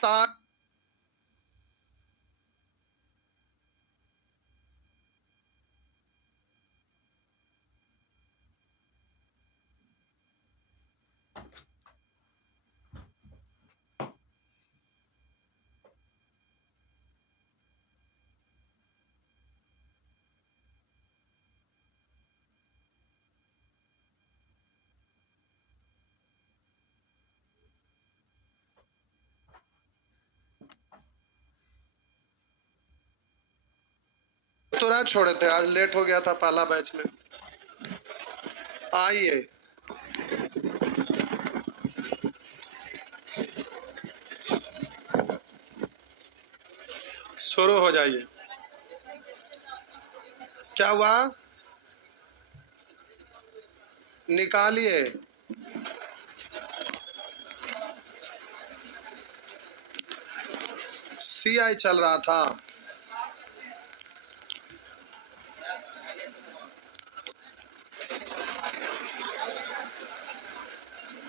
साल तुरंत छोड़े थे, आज लेट हो गया था पहला बैच में। आइए, शुरू हो जाइए। क्या हुआ? निकालिए। CI चल रहा था।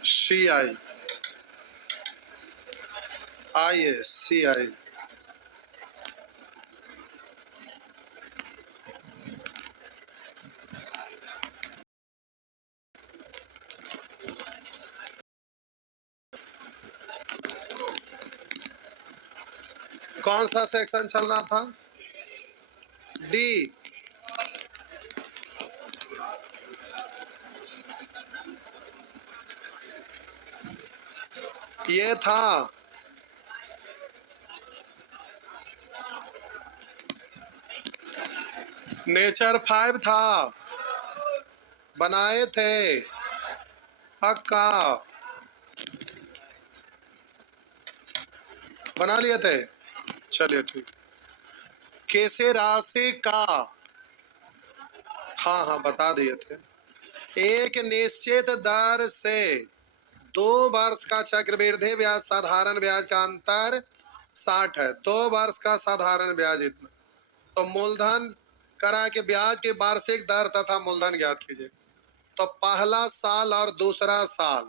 CI, आइए CI। कौन सा सेक्शन चल रहा था? डी। ये था। नेचर 5 था, बनाए थे। पक्का बना लिए थे। चलिए ठीक। कैसे राशि का, हाँ हाँ बता दिए थे। एक निश्चित दर से 2 वर्ष का चक्रवृद्धि ब्याज साधारण ब्याज का अंतर 60 है। 2 वर्ष का साधारण ब्याज इतना। तो मूलधन करा के ब्याज के वार्षिक दर तथा मूलधन ज्ञात कीजिए। तो पहला साल और दूसरा साल,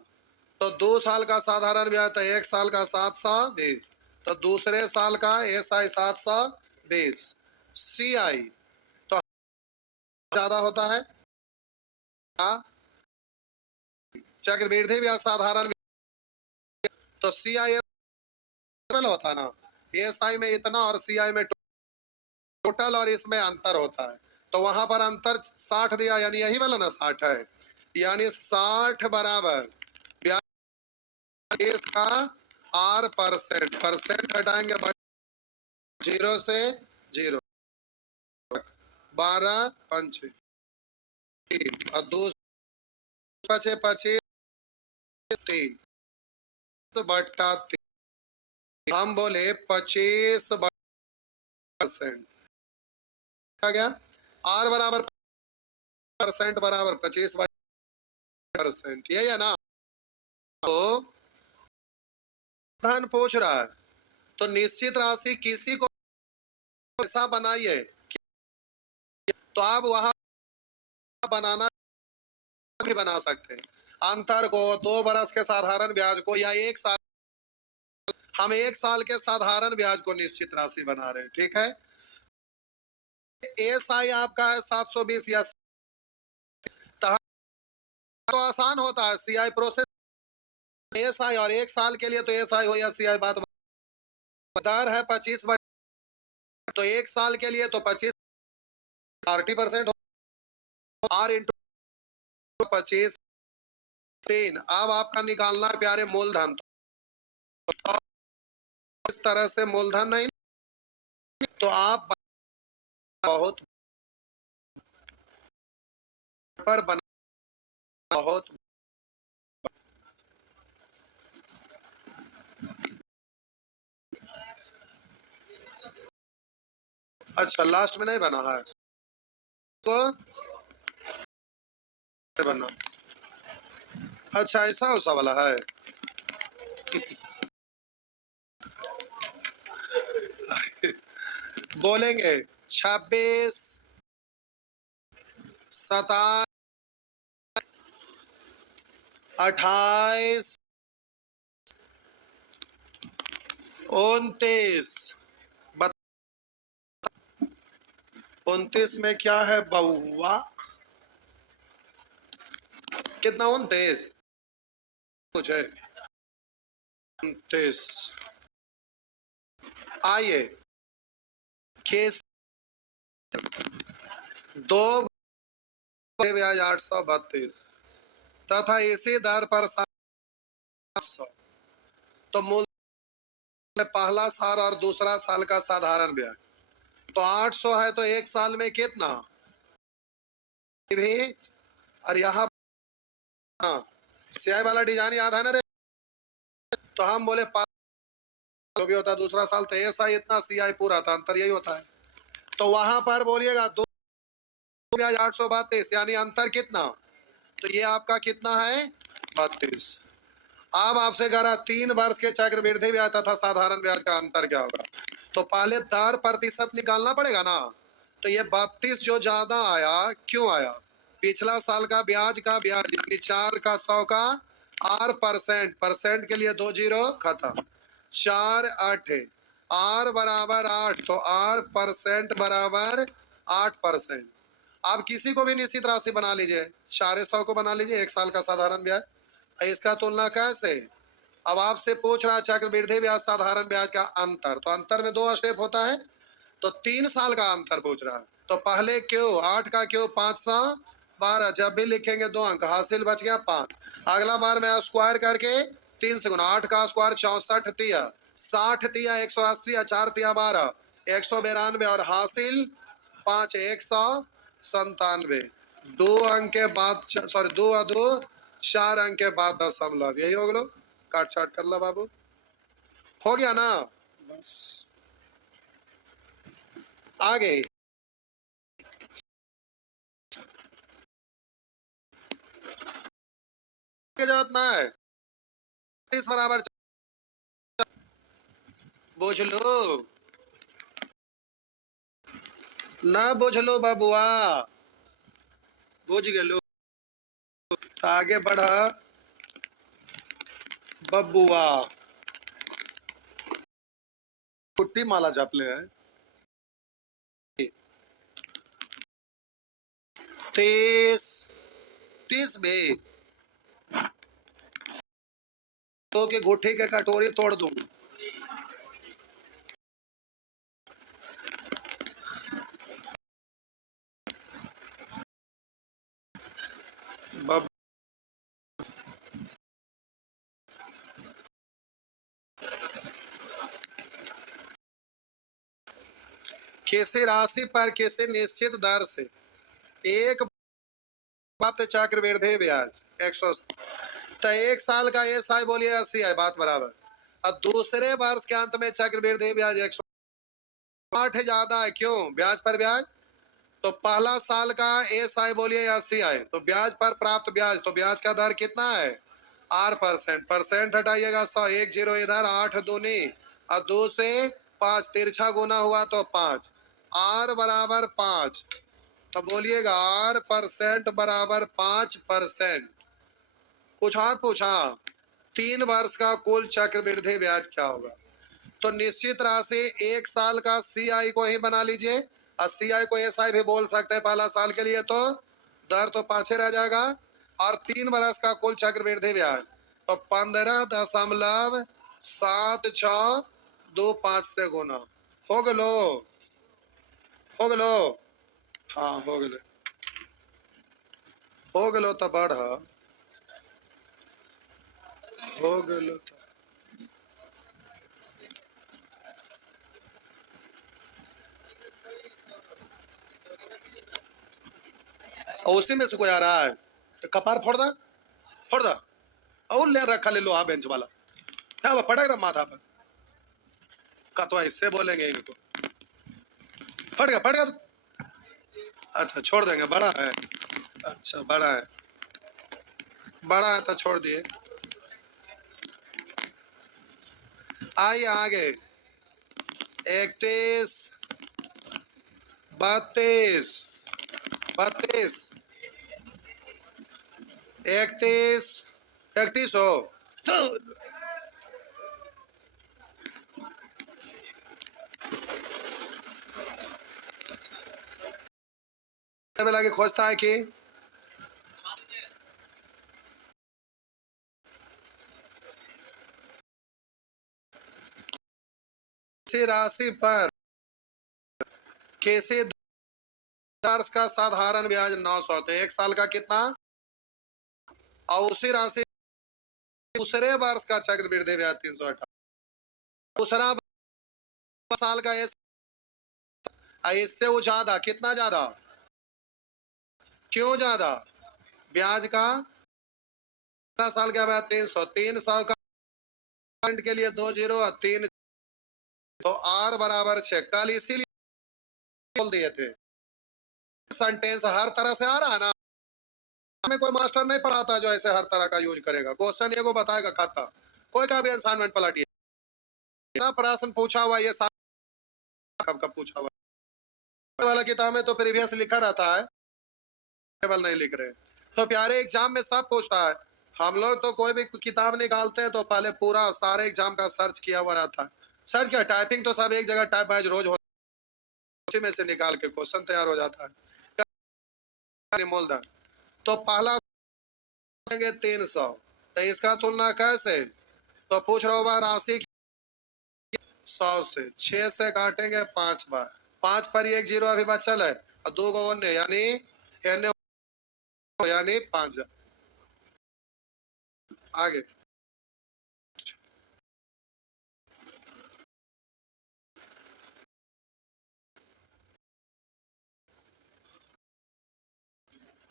तो 2 साल का साधारण ब्याज, तो 1 साल का 720, तो दूसरे साल का SI 720। CI तो ज्यादा होता है। चक्रवृद्धि ब्याज साधारण, तो CI होता है ना। SI में इतना और CI में टोटल, और इसमें अंतर होता है। तो वहां पर अंतर 60 दिया, यानी यही वाला ना 60 है। यानी 60 बराबर ब्याज का R%। परसेंट हटाएंगे 0 से 0, 12 पंच और 2 पचे 25 3 बट्टा 3। हम बोले 25% आ गया। R बराबर परसेंट बराबर 25%, ये है ना। तो धन पूछ रहा है, तो निश्चित राशि किसी को ऐसा बनाइए, तो आप वहां बनाना भी बना सकते हैं। अंतर को 2 वर्ष के साधारण ब्याज को, या 1 साल, हम 1 साल के साधारण ब्याज को निश्चित राशि बना रहे हैं, ठीक है। SI आपका है 720 या तो आसान होता है CI प्रोसेस। SI और 1 साल के लिए तो SI हो या CI, बात दर है 25, तो 1 साल के लिए तो 25 30% R इंटू 25 3। अब आपका निकालना है प्यारे मूलधन। तो इस तरह से मूलधन नहीं, तो आप बहुत पर बना बहुत। अच्छा, लास्ट में नहीं बना है तो बना। अच्छा, ऐसा उसा वाला है। बोलेंगे 26 27 28 29 29 में क्या है बउआ? कितना? 29 कुछ है 29। आइए केस दो ब्याज 832 तथा इसी दर पर 700। तो मूल पहला साल और दूसरा साल का साधारण ब्याज तो 800 है, तो एक साल में कितना भी? और यहाँ सीआई वाला डिजाइन याद है ना रे? तो हम बोले जो भी होता है दूसरा साल तो ऐसा इतना सीआई पूरा था, अंतर यही होता है। तो वहां पर बोलिएगा 2 ब्याज 832 यानी अंतर कितना? तो ये आपका कितना है 32। अब आपसे कह रहा 3 वर्ष के चक्रवृद्धि ब्याज तथा साधारण ब्याज का अंतर क्या होगा? तो पहले दर प्रतिशत निकालना पड़ेगा ना। तो ये 32 जो ज्यादा आया, क्यों आया? पिछला साल का ब्याज यानी 4 का 100 का आर परसेंट के लिए 2 जीरो खत्म। 4 8 आर बराबर 8, तो आर परसेंट बराबर 8%। आप किसी को भी निश्चित राशि बना लीजिए, 400 को बना लीजिए, एक साल का साधारण ब्याज। इसका तुलना कैसे? अब आपसे पूछ रहा है चक्रवृद्धि ब्याज साधारण ब्याज का अंतर, तो अंतर में 2 स्टेप होता है, तो 3 साल का अंतर पूछ रहा है। तो पहले क्यों 8 का क्यों 512, जब भी लिखेंगे 2 अंक हासिल, बच गया 5। अगला बार में स्क्वायर करके 3 से गुना, 8 का स्क्वायर 64 तिया 60 तिया 180 4 तिया 12 192 और हासिल 5 197। 2 अंक के बाद सॉरी 2 और 2 4 अंक के बाद दशमलव, यही हो गया। काट छाट कर ला बाबू, हो गया ना? बस आगे जरूरत ना है। 30 बराबर बुझ लो ना, बुझ लो बाबुआ, बुझ गेलो। तो आगे बढ़ा बबुआ, कुट्टी माला चपले है 30 30 में तो के गुट्ठी के कटोरी तोड़ दूं। बब किसी राशि पर किसी निश्चित दर से एक बात चक्रवृद्धि ब्याज 180, तो एक साल का एसआई बोलिए 80 है, बात बराबर। और दूसरे वर्ष के अंत में चक्रवृद्धि ब्याज 108 ज्यादा है, क्यों? ब्याज पर ब्याज। तो पहला साल का एसआई बोलिए 80 आए, तो ब्याज पर प्राप्त ब्याज, तो ब्याज का दर कितना है? आर परसेंट हटाइएगा 100, 1 जीरो इधर, 8 दूनी और 2 से 5 तिरछा गुना हुआ तो 5, आर बराबर 5। तो बोलिएगा आर परसेंट बराबर 5%। कुछ और पूछा? 3 वर्ष का कुल चक्रवृद्धि ब्याज क्या होगा? तो निश्चित राशि एक साल का सीआई को ही बना लीजिए, और सीआई को एसआई भी बोल सकते हैं पहला साल के लिए, तो दर तो पाछे रह जाएगा। और 3 वर्ष का कुल चक्रवृद्धि ब्याज तो 15.7625 से गुना हो गलो, हो गलो। हाँ हो गलो, हो गलो तो बढ़ हो गलो तो और उसी में से कोई आ रहा है तो कपार फोड़ दा, फोड़ दा। और ले रखा ले लोहा बेंच वाला, क्या वो पटक रहा माथा पर का, तो ऐसे बोलेंगे इनको, फट गया फट गया। अच्छा छोड़ देंगे, बड़ा है। अच्छा बड़ा है, बड़ा है तो छोड़ दिए। आइए आगे 31 32 32 31 31 हो तो लगे खोजता है कि इसी राशि पर कैसे वर्ष का साधारण ब्याज 900, तो एक साल का कितना, और उसी राशि दूसरे वर्ष का चक्रवृद्धि ब्याज 318, दूसरा साल का इससे वो ज्यादा, कितना ज्यादा, क्यों ज्यादा, ब्याज का साल का ब्याज 300, 300 का के लिए 2 जीरो और 3, तो आर बराबर 6, कल इसीलिए बोल दिए थे सेंटेंस हर तरह से आ रहा है ना, हमें कोई मास्टर नहीं पढ़ाता जो ऐसे हर तरह का यूज करेगा, क्वेश्चन ये को बताएगा खाता, कोई का भी असाइनमेंट पलटिए ना, प्रश्न पूछा हुआ ये कब कब पूछा हुआ वाला किताब में तो प्रीवियस लिखा रहता है, टेबल नहीं लिख रहे, तो प्यारे एग्जाम में सब पूछता है, हम लोग तो कोई भी किताब निकालते हैं तो पहले पूरा सारे एग्जाम का सर्च किया हुआ रहता है, सर्च क्या, टाइपिंग तो सब एक जगह टाइप वाइज रोज उसी में से निकाल के क्वेश्चन तैयार हो जाता है, मोलदा तो पहला 300, तो इसका तुलना कैसे, तो पूछ रहा होगा राशि 100 से, 6 से काटेंगे 5 बार, 5 पर एक जीरो अभी बचल है और 2 गो अन्य यानी 5 आगे,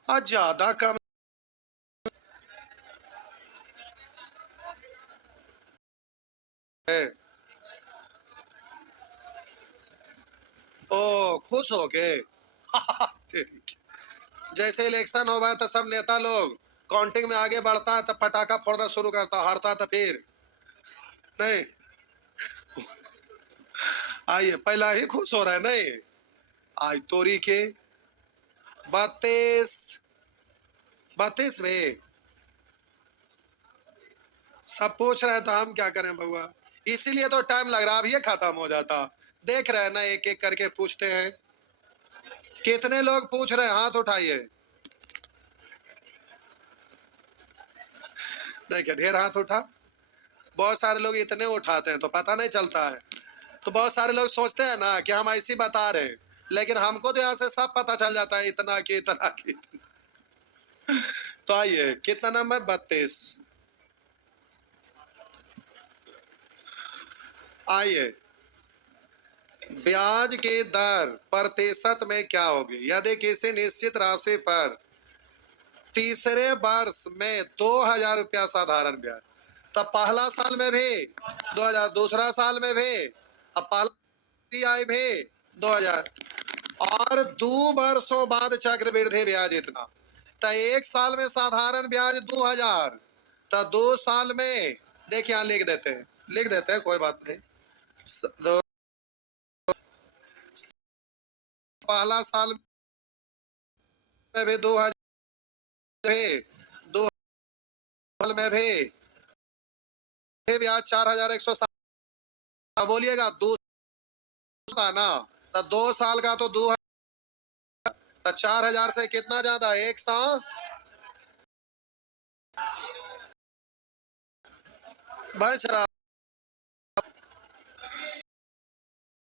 आज ज्यादा कम है, ओ खुश हो गए जैसे इलेक्शन होगा तो सब नेता लोग काउंटिंग में आगे बढ़ता है तो पटाखा फोड़ना शुरू करता, हारता तो फिर नहीं, आइए पहला ही खुश हो रहा है नहीं, आज तोरी के 32 32 में सब पूछ रहे हैं तो हम क्या करें बउआ, इसीलिए तो टाइम लग रहा है, अब ये खत्म हो जाता, देख रहे हैं ना एक एक करके पूछते हैं, कितने लोग पूछ रहे हैं हाथ उठाइए, देखिए ढेर हाथ उठा, बहुत सारे लोग इतने उठाते हैं तो पता नहीं चलता है, तो बहुत सारे लोग सोचते हैं ना कि हम ऐसी बता रहे हैं, लेकिन हमको तो यहाँ से सब पता चल जाता है इतना की इतना की, तो आइए कितना नंबर 32, आइए ब्याज की दर प्रतिशत में क्या होगी यदि किसी निश्चित राशि पर तीसरे वर्ष में 2000 रुपया साधारण ब्याज, तब पहला साल में भी 2000, दूसरा साल में भी, अब पहला भी 2000, और 2 वर्षों बाद चक्रवृद्धि ब्याज इतना, तो एक साल में साधारण ब्याज 2000, तो 2 साल में देखिए यहाँ लिख देते हैं कोई बात नहीं, पहला साल में भी 2000, दो साल में भी ब्याज 4160, बोलिएगा दूसरा ना, तो 2 साल का तो 2000, तो 4000 से कितना ज्यादा, 100, बच रहा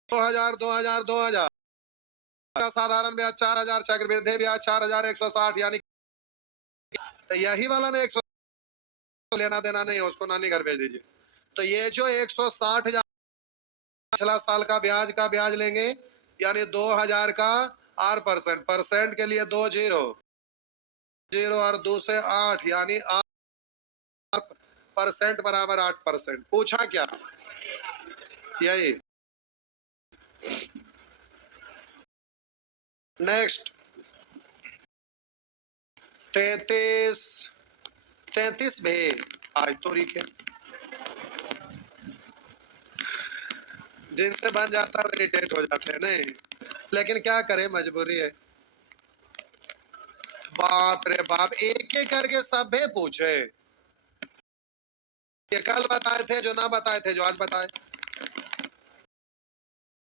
2000 2000 2000 का साधारण ब्याज 4000, चक्रवृद्धि ब्याज 4160, यानी तो यही वाला ना 100 लेना देना नहीं है उसको नानी घर भेज दीजिए, तो ये जो 160,000 पिछला साल का ब्याज लेंगे, यानी 2000 का 8%, परसेंट के लिए 2 जीरो जीरो और 2 से 8, यानी 8% बराबर 8%, पूछा क्या यही, नेक्स्ट 33 33 भी आज तोरी के जिनसे बन जाता है इरिटेट हो जाते हैं नहीं, लेकिन क्या करें मजबूरी है, बाप रे बाप एक एक करके सब भी पूछे, ये कल बताए थे जो ना बताए थे जो आज बताए,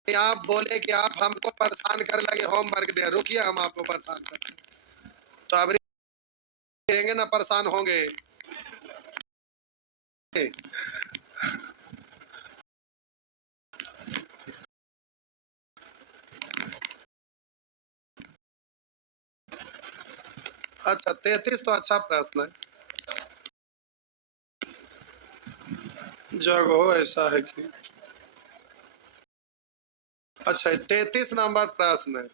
आप बोले कि आप हमको परेशान कर लगे, होमवर्क दे, रुकिए हम आपको परेशान करते हैं, तो अब रहेंगे ना, परेशान होंगे। अच्छा 33 तो अच्छा प्रश्न है। जग हो ऐसा है कि अच्छा 33 नंबर प्रश्न है।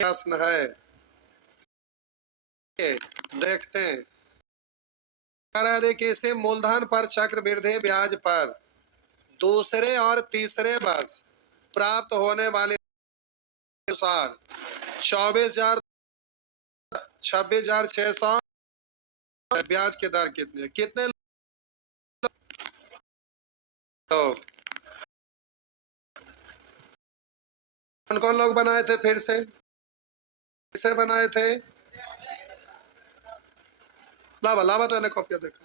प्रश्न है, देखते हैं। कैसे मूलधन पर चक्रवृद्धि ब्याज पर दूसरे और तीसरे वर्ष प्राप्त होने वाले अनुसार 26,600 ब्याज की दर कितनी है? कितने लोग, कौन कौन लोग बनाए थे? फिर से किसे बनाए थे? लावा लावा तो इन्हें कॉपिया देखो,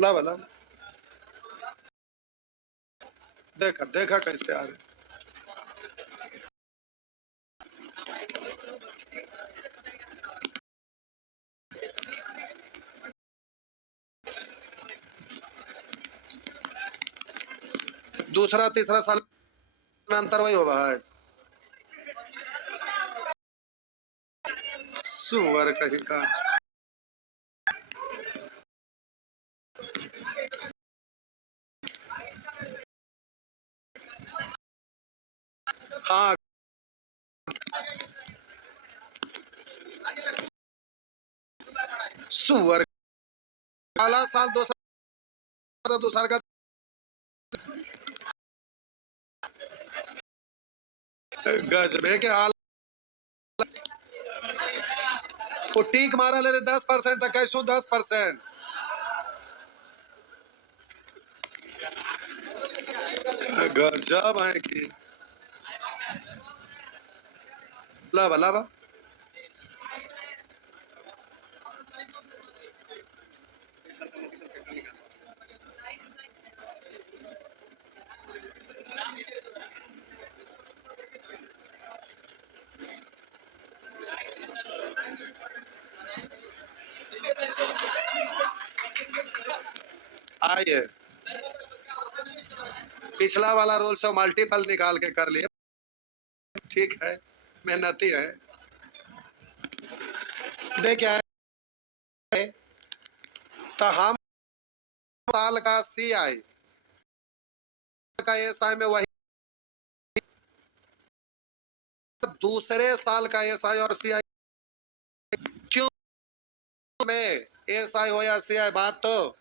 लावा लावा, देखा देखा कैसे आ रहे। दूसरा तीसरा साल में अंतर वही होगा है। सुअर कहीं का। हाँ सुअर, पहला साल 2 साल, 2 साल का गजबे के हाल। वो टीक मारा ले 10% तक, कैसो 10%। गजब है कि लावा लावा। आइए, पिछला वाला रोल से मल्टीपल निकाल के कर लिए, ठीक है, मेहनती है। देखिए, तो हम साल का CI का SI में वही, दूसरे साल का SI और CI क्यों में SI हो या CI, बात तो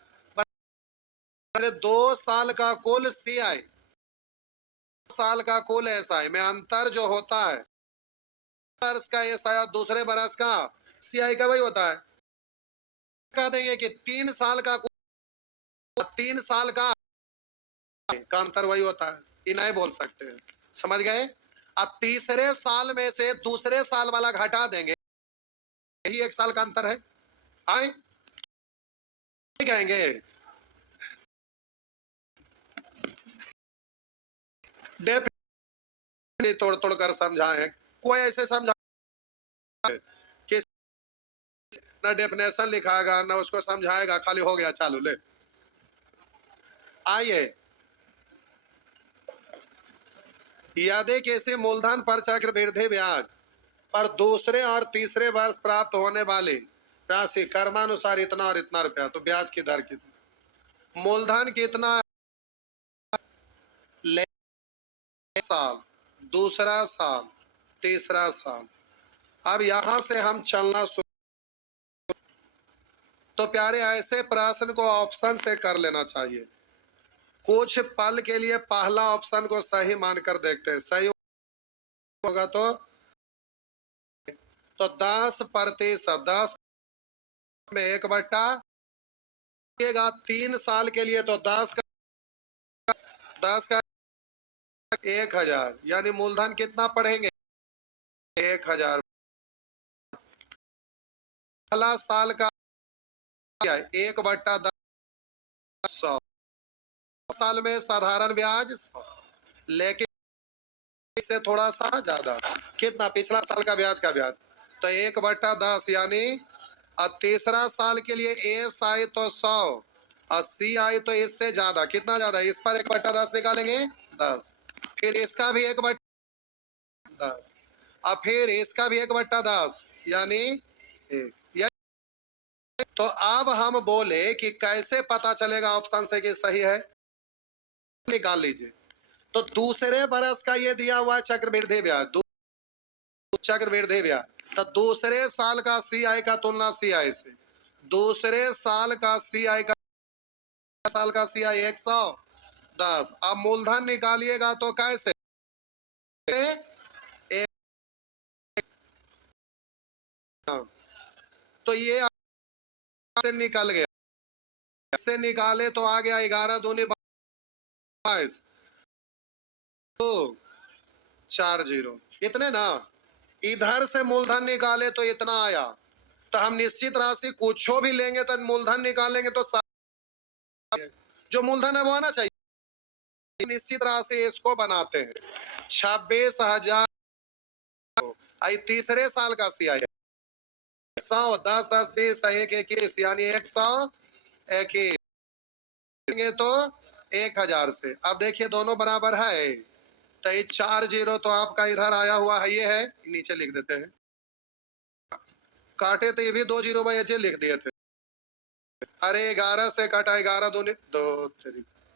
2 साल का कुल CI, साल का कुल SI में अंतर जो होता है, बरस का SI और दूसरे बरस का CI का वही होता है। कह देंगे कि 3 साल का 3 साल का अंतर वही होता है, ये नहीं बोल सकते हैं, समझ गए? अब तीसरे साल में से दूसरे साल वाला घटा देंगे, यही 1 साल का अंतर है। आए कहेंगे डेफिनेटली तोड़ तोड़ कर समझाए, कोई ऐसे समझा कि ना डेफिनेशन लिखाएगा ना उसको समझाएगा, खाली हो गया चालू ले। आइए, यादें कैसे मूलधन पर चक्रवृद्धि ब्याज पर दूसरे और तीसरे वर्ष प्राप्त होने वाली राशि कर्मानुसार इतना और इतना रुपया, तो ब्याज की दर कितना, मूलधन कितना, ले साल, दूसरा साल, तीसरा साल। अब यहां से हम चलना शुरू, तो प्यारे ऐसे प्रश्न को ऑप्शन से कर लेना चाहिए। कुछ पल के लिए पहला ऑप्शन को सही मानकर देखते हैं, सही होगा तो 10%, 10 में 1/3 साल के लिए, तो 10 का 1,000, यानी मूलधन कितना पढ़ेंगे? 1,000। पहला साल का 1/10 साल में साधारण ब्याज 100, लेकिन इससे थोड़ा सा ज्यादा। कितना? पिछला साल का ब्याज का ब्याज तो 1/10 यानी तीसरा साल के लिए एस आई तो 100 और सी आई तो इससे ज्यादा। कितना ज्यादा? इस पर 1/10 निकालेंगे 10, फिर इसका भी 1/10 और फिर इसका भी 1/10 यानी 1। तो अब हम बोले कि कैसे पता चलेगा ऑप्शन से कि सही है, निकाल लीजिए। तो दूसरे बरस का ये दिया हुआ चक्रवृद्धि ब्याज, चक्रवृद्धि ब्याज तो दूसरे साल का सी आई का तुलना सी आई से, दूसरे साल का सी आई का साल का सी आई 110। अब मूलधन निकालिएगा तो कैसे? एक, तो ये से निकल गया, से निकाले तो आ गया 11 दूनी 22 तो 40 इतने ना। इधर से मूलधन निकाले तो इतना आया, तो हम निश्चित राशि कुछ भी लेंगे तो मूलधन निकालेंगे तो जो मूलधन है वो आना चाहिए। निश्चित राशि इसको बनाते हैं 26,000 तीसरे साल का सियाई 100 10 10 20 1 21 यानी 121 तो 1000 से। अब देखिए दोनों बराबर है तो ये 40 तो आपका इधर आया हुआ है, ये है नीचे लिख देते हैं। काटे तो ये भी 2 0 भाई लिख दिए थे। अरे 11 से काटा 11 दूनी 2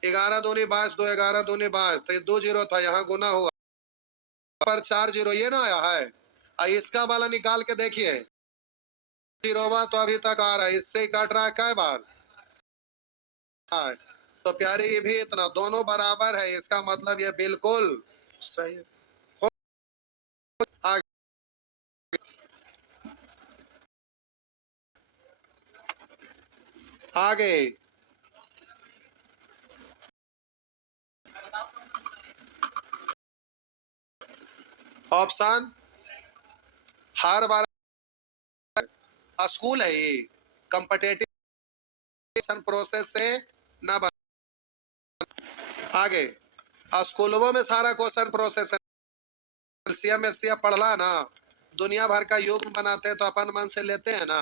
11 दूनी 22 2 11 दूनी 22 तो 2 0 था, यहाँ गुना हुआ पर 4 0 ये ना आया है। इसका वाला निकाल के देखिए 0 तो अभी तक आ रहा है, इससे ही काट रहा है कई बार। तो प्यारे ये भी इतना, दोनों बराबर है, इसका मतलब ये बिल्कुल सही है। आगे, आगे ऑप्शन हर बार स्कूल है ये, कंपटीशन प्रोसेस से ना बन। आगे स्कूलों में सारा क्वेश्चन प्रोसेस है, एलसीएम एससीएम पढ़ला ना, दुनिया भर का योग बनाते हैं तो अपन मन से लेते हैं ना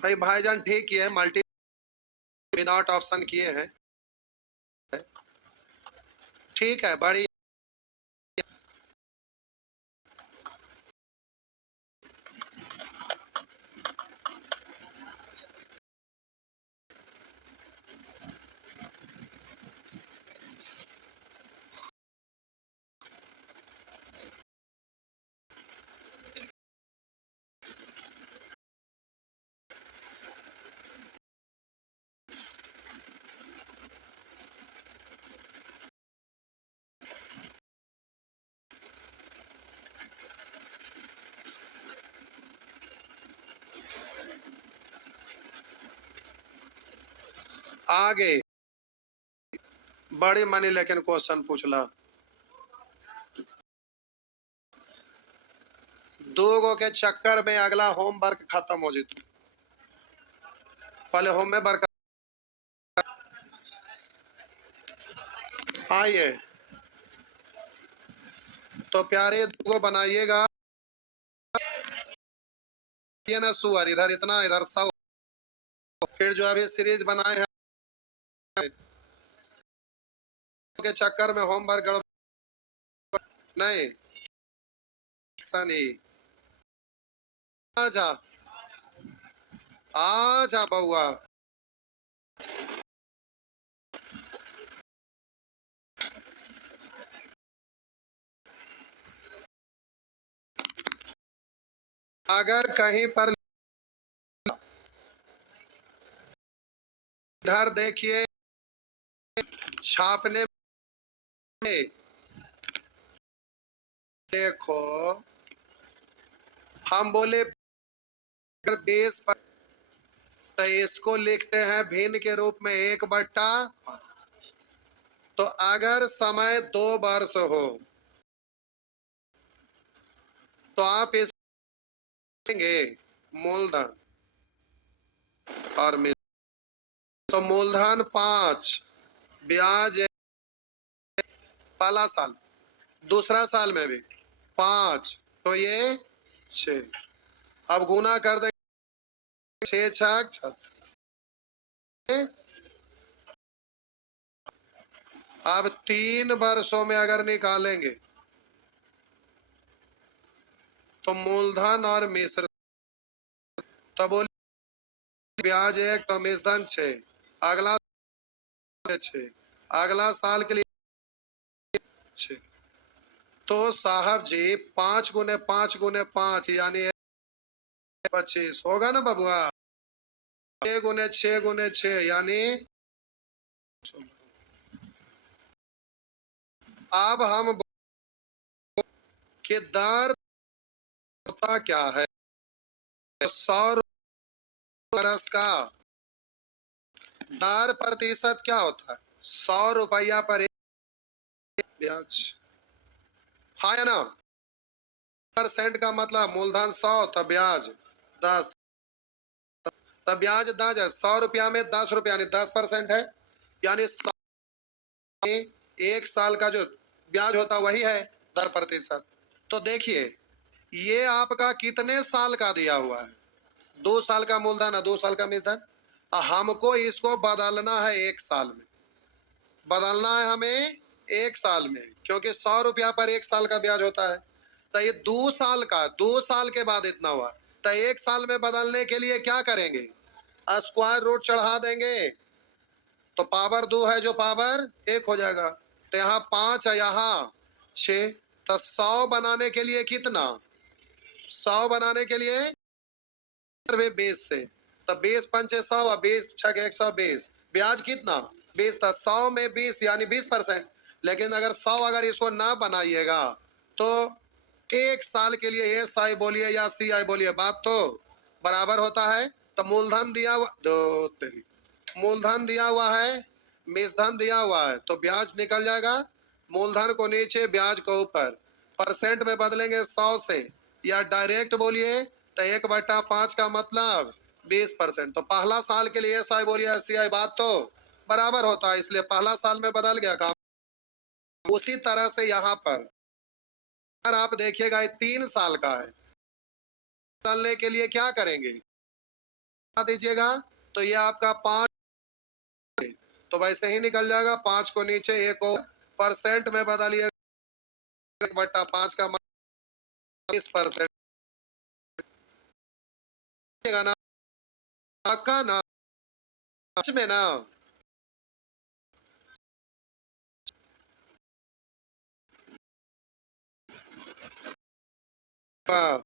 भाई। भाईजान ठीक किए, मल्टी विदाउट ऑप्शन किए हैं, ठीक है बड़ी। आगे बड़ी मनी लेकिन क्वेश्चन पूछला, दो गो के चक्कर में अगला होमवर्क खत्म हो जाता, पहले होम में वर्क आइए। तो प्यारे दो बनाइएगा, ये ना सुअर इधर इतना इधर 100, फिर जो अभी सीरीज बनाए हैं के चक्कर में होमवर्क गड़बड़ नहीं सनी। आजा आजा बउआ, अगर कहीं पर इधर देखिए छापने में देखो, हम बोले अगर बेस पर तो इसको लिखते हैं भिन्न के रूप में 1/, तो अगर समय 2 वर्ष हो तो आप इस मूलधन और तो मूलधन 5, ब्याज पहला साल, दूसरा साल में भी 5, तो ये 6। अब गुना कर देंगे 6 छक 36। अब 3 वर्षों में अगर निकालेंगे तो मूलधन और मिश्र, तो बोलिए ब्याज 1 तो मिश्रधन 6, अगला 6, अगला साल के लिए 6। तो साहब जी 5 गुने 5 गुने 5 यानी 25 होगा ना बबुआ। 6 गुने 6 गुने 6 यानी। अब हम कि दर होता क्या है, 100 बरस का दर प्रतिशत क्या होता है, 100 रुपया पर 1 ब्याज। हाँ या ना। परसेंट का मतलब मूलधन 100 तब ब्याज 10, तब ब्याज 10 है। 100 रुपया में 10 रुपया यानी 10% है, यानी 1 साल का जो ब्याज होता वही है दर प्रतिशत। तो देखिए ये आपका कितने साल का दिया हुआ है, 2 साल का मूलधन है, 2 साल का मिश्रधन। हमको इसको बदलना है 1 साल में, बदलना है हमें 1 साल में, क्योंकि 100 रुपया पर 1 साल का ब्याज होता है। तो ये 2 साल का, 2 साल के बाद इतना हुआ, तो 1 साल में बदलने के लिए क्या करेंगे, स्क्वायर रूट चढ़ा देंगे, तो पावर 2 है जो पावर 1 हो जाएगा। तो यहाँ 5 है, यहाँ 6, तो 100 बनाने के लिए कितना, 100 बनाने के लिए बेस से, तब बेस 5 100 और बेस 6 120, ब्याज कितना 20 था, 100 में 20 यानी 20%। लेकिन अगर 100 अगर इसको ना बनाइएगा तो 1 साल के लिए एस आई बोलिए या सी आई बोलिए, बात तो बराबर होता है। तो मूलधन दिया हुआ, मूलधन दिया हुआ है, मिश्रधन दिया हुआ है, तो ब्याज निकल जाएगा, मूलधन को नीचे ब्याज को ऊपर। परसेंट में बदलेंगे 100 से, या डायरेक्ट बोलिए तो 1/5 का मतलब 20%। तो पहला साल के लिए एस आई बोलिए सी आई, बात तो बराबर होता है, इसलिए पहला साल में बदल गया काम। उसी तरह से यहाँ पर अगर आप देखिएगा 3 साल का है, बदलने के लिए क्या करेंगे दीजिएगा, तो ये आपका 5, तो वैसे ही निकल जाएगा, 5 को नीचे 1 और परसेंट में बदलिए, 1/5 का 20% ना, पक्का ना, सच में ना। हाँ।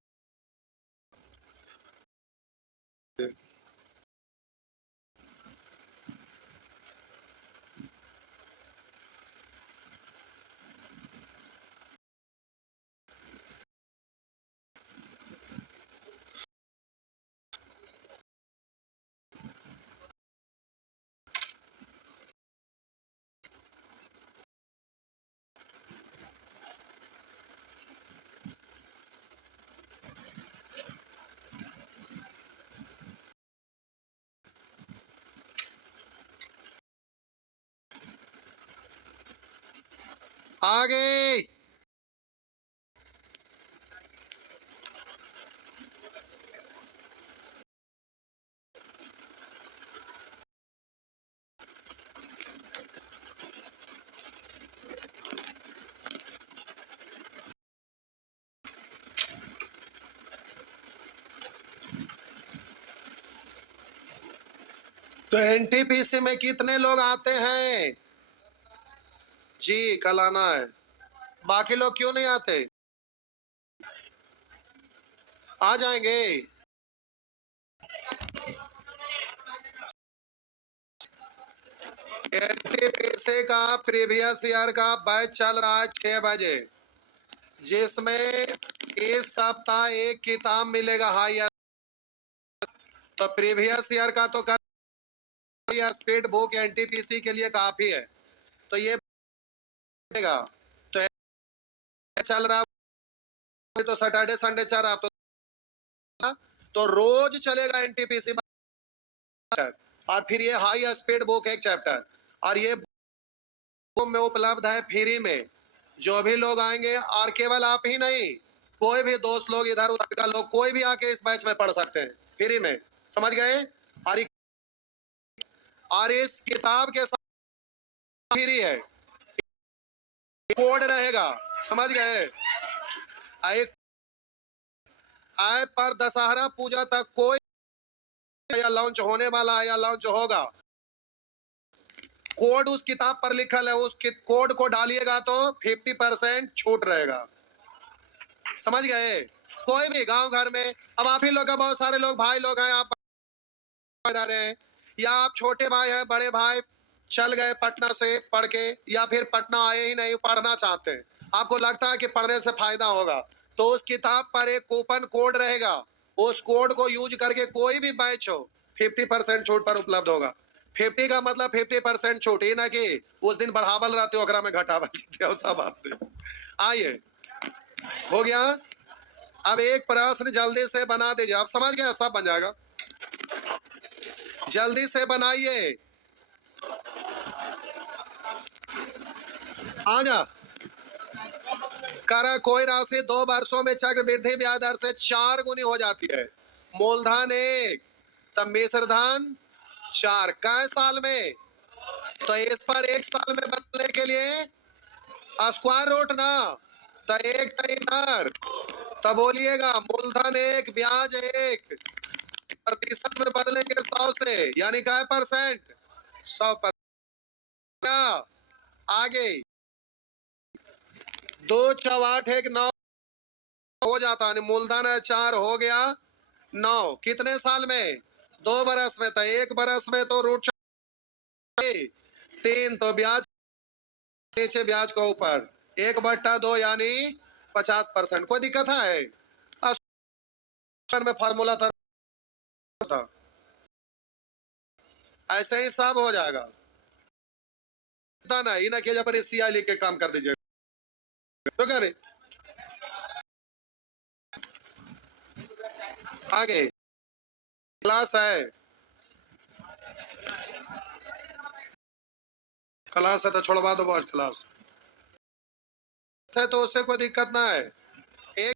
आगे तो एनटीपीसी में कितने लोग आते हैं जी, कल आना है, बाकी लोग क्यों नहीं आते, आ जाएंगे। एनटीपीसी का प्रीवियस ईयर का बैच चल रहा है 6 बजे, जिसमें इस सप्ताह एक किताब मिलेगा हाई, तो प्रीवियस ईयर का तो कर, स्पीड बुक एनटीपीसी के लिए काफी है, तो ये मिलेगा। तो चल रहा है तो सैटरडे संडे 4 आप तो तो रोज चलेगा एनटीपीसी और फिर ये हाई स्पीड बुक एक चैप्टर, और ये बुक में उपलब्ध है फ्री में। जो भी लोग आएंगे, और केवल आप ही नहीं, कोई भी दोस्त लोग, इधर उधर का लोग, कोई भी आके इस बैच में पढ़ सकते हैं फ्री में, समझ गए। और इस किताब के साथ फ्री है, कोड रहेगा, समझ गए। एक ऐप पर दशहरा पूजा तक कोई या लॉन्च होने वाला है या लॉन्च होगा, कोड उस किताब पर लिखल है, उस कोड को डालिएगा तो 50% छूट रहेगा, समझ गए। कोई भी गांव घर में, अब आप ही लोग का बहुत सारे लोग भाई लोग हैं, आप रहे हैं, या आप छोटे भाई हैं, बड़े भाई चल गए पटना से पढ़ के, या फिर पटना आए ही नहीं, पढ़ना चाहते हैं, आपको लगता है कि पढ़ने से फायदा होगा, तो उस किताब पर एक कूपन कोड रहेगा, उस कोड को यूज करके कोई भी बैच हो 50% छूट पर उपलब्ध होगा। 50 का मतलब 50% छूट, ही ना कि उस दिन बढ़ावल रहते ओकरा में घटावल सब बात। आइए, हो गया। अब एक प्रश्न जल्दी से बना दीजिए, आप समझ गए, सब बन जाएगा, जल्दी से बनाइए। आजा, कर कोई राशि 2 वर्षों में चक्रवृद्धि ब्याज दर से 4 गुनी हो जाती है। मूलधन 1, तब मिश्रधन 4, कै साल में? तो इस पर 1 साल में बदलने के लिए स्क्वायर रूट ना, तो 1 3 तब बोलिएगा मूलधन 1 ब्याज 1 प्रतिशत में बदलेंगे 100 से, यानी कै परसेंट? 100%। आगे 2 4 8 1 9 हो जाता है, मूलधन है 4, हो गया 9, कितने साल में? 2 बरस में, तो 1 बरस में तो रूट 3, तो ब्याज नीचे ब्याज को ऊपर 1/2 यानी 50%। कोई दिक्कत है? में फार्मूला था, ऐसे ही सब हो जाएगा ना, ही ना किया पर सीआई लिख के काम कर दीजिएगा, तो क्या आगे क्लास है, क्लास है तो छोड़वा दो आज क्लास है, तो उससे कोई दिक्कत ना है। एक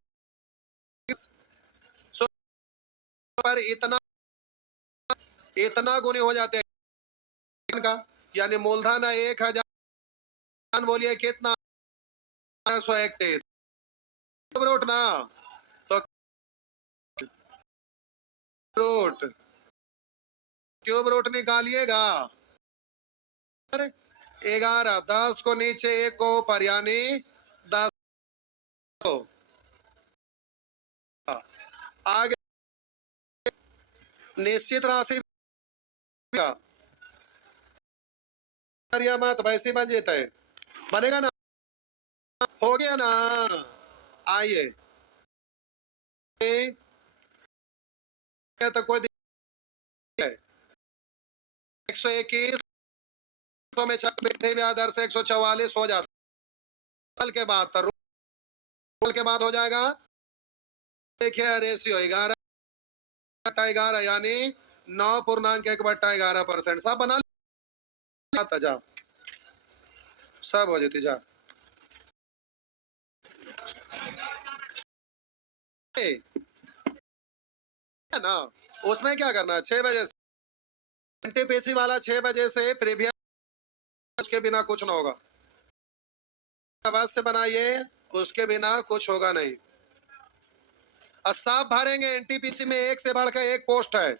पर इतना इतना गुनी हो जाते हैं का, यानी मूलधन है 1000, बोलिए कितना? 131 रूट ना, तो रूट क्यूब रूट निकालिएगा 11, 10 को नीचे 1 को ऊपर, यानी 10। आगे निश्चित राशि मत वैसे बन जाता है, बनेगा ना, हो गया ना। आइए, तो कोई 121 में चक्रवृद्धि ब्याज दर से 144 हो जाता, रोल के बाद तो रोल के बाद हो जाएगा, देखिए रेशियो 11/11 यानी 9.1/11%। सब बना जा, सब हो जाती जा, है ना। उसमें क्या करना है, 6 बजे से एनटीपीसी वाला 6 बजे से प्रीवियस, उसके बिना कुछ ना होगा, आवाज से बनाइए, उसके बिना कुछ होगा नहीं। सब भरेंगे, एनटीपीसी में एक से बढ़कर एक पोस्ट है,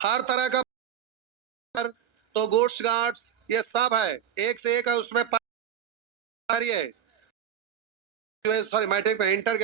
हर तरह का, तो गुड्स गार्ड्स ये सब है, एक से एक है, उसमें सॉरी मैट्रिक में इंटर